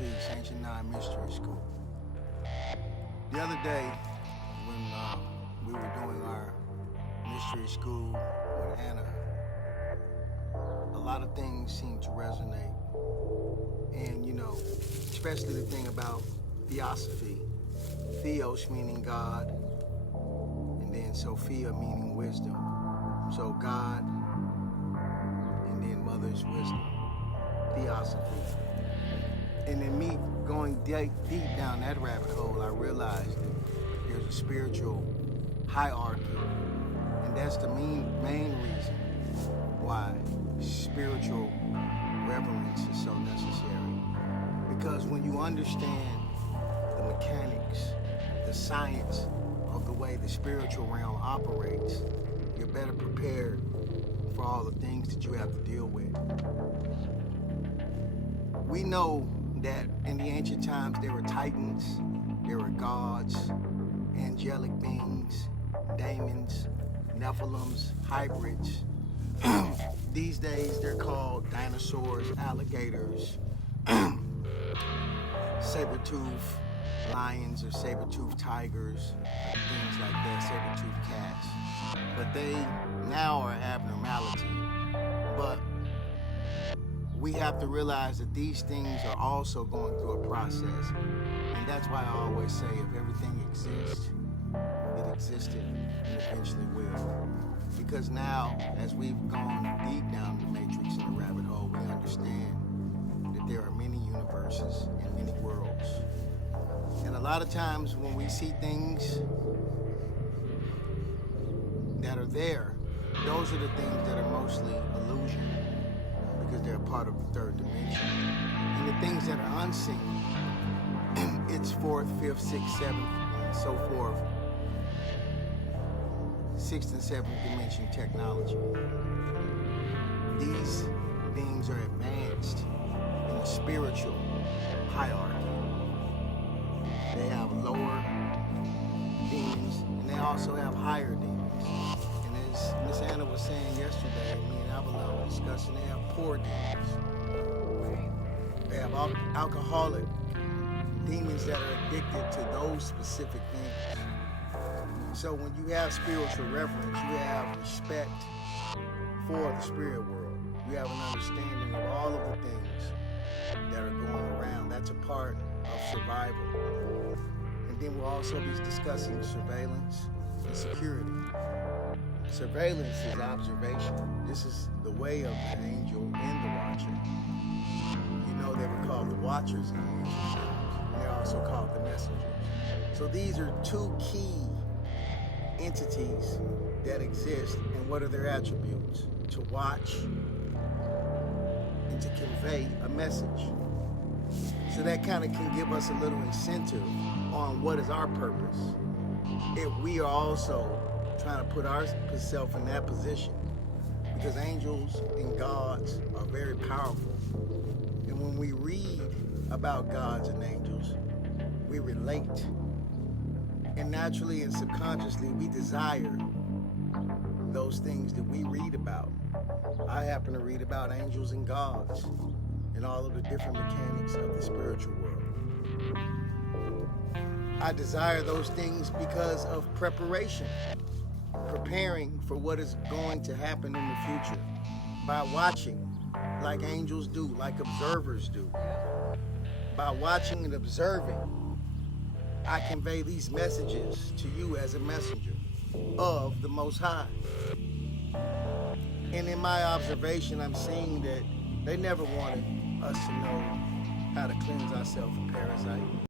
Peace, Ancient Nine Mystery School. The other day, when we were doing our mystery school with Anna, a lot of things seemed to resonate. And, especially the thing about theosophy. Theos meaning God, and then Sophia meaning wisdom. So God, and then mother's wisdom. Theosophy. And in me going deep down that rabbit hole, I realized that there's a spiritual hierarchy. And that's the main reason why spiritual reverence is so necessary. Because when you understand the mechanics, the science of the way the spiritual realm operates, you're better prepared for all the things that you have to deal with. We know that in the ancient times there were titans, there were gods, angelic beings, daemons, nephilims, hybrids. These days they're called dinosaurs, alligators, saber-toothed lions or saber-toothed tigers, things like that, saber-toothed cats. But they now are abnormality. But we have to realize that these things are also going through a process. And that's why I always say if everything exists, it existed and eventually will. Because now, as we've gone deep down the matrix and the rabbit hole, we understand that there are many universes and many worlds. And a lot of times when we see things that are there, those are the things that are mostly illusion, because they're part of the third dimension. And the things that are unseen, it's fourth, fifth, sixth, seventh, and so forth, sixth and seventh dimension technology. These beings are advanced in the spiritual hierarchy. They have lower demons, and they also have higher demons. And as Miss Anna was saying yesterday, me and Avalon were discussing, they have poor demons. They have alcoholic demons that are addicted to those specific things. So when you have spiritual reverence, you have respect for the spirit world. You have an understanding of all of the things that are going around. That's a part of survival. And then we'll also be discussing surveillance and security. Surveillance is observation. This is the way of the angel and the watcher. They were called the watchers in the ancient times. And they're also called the messengers. So these are two key entities that exist. And what are their attributes? To watch and to convey a message. So that kind of can give us a little incentive on what is our purpose. If we are also trying to put ourselves in that position, because angels and gods are very powerful. And when we read about gods and angels, we relate. And naturally and subconsciously, we desire those things that we read about. I happen to read about angels and gods and all of the different mechanics of the spiritual world. I desire those things because of preparation, preparing for what is going to happen in the future by watching like angels do, like observers do. By watching and observing, I convey these messages to you as a messenger of the Most High. And in my observation, I'm seeing that they never wanted us to know how to cleanse ourselves from parasite.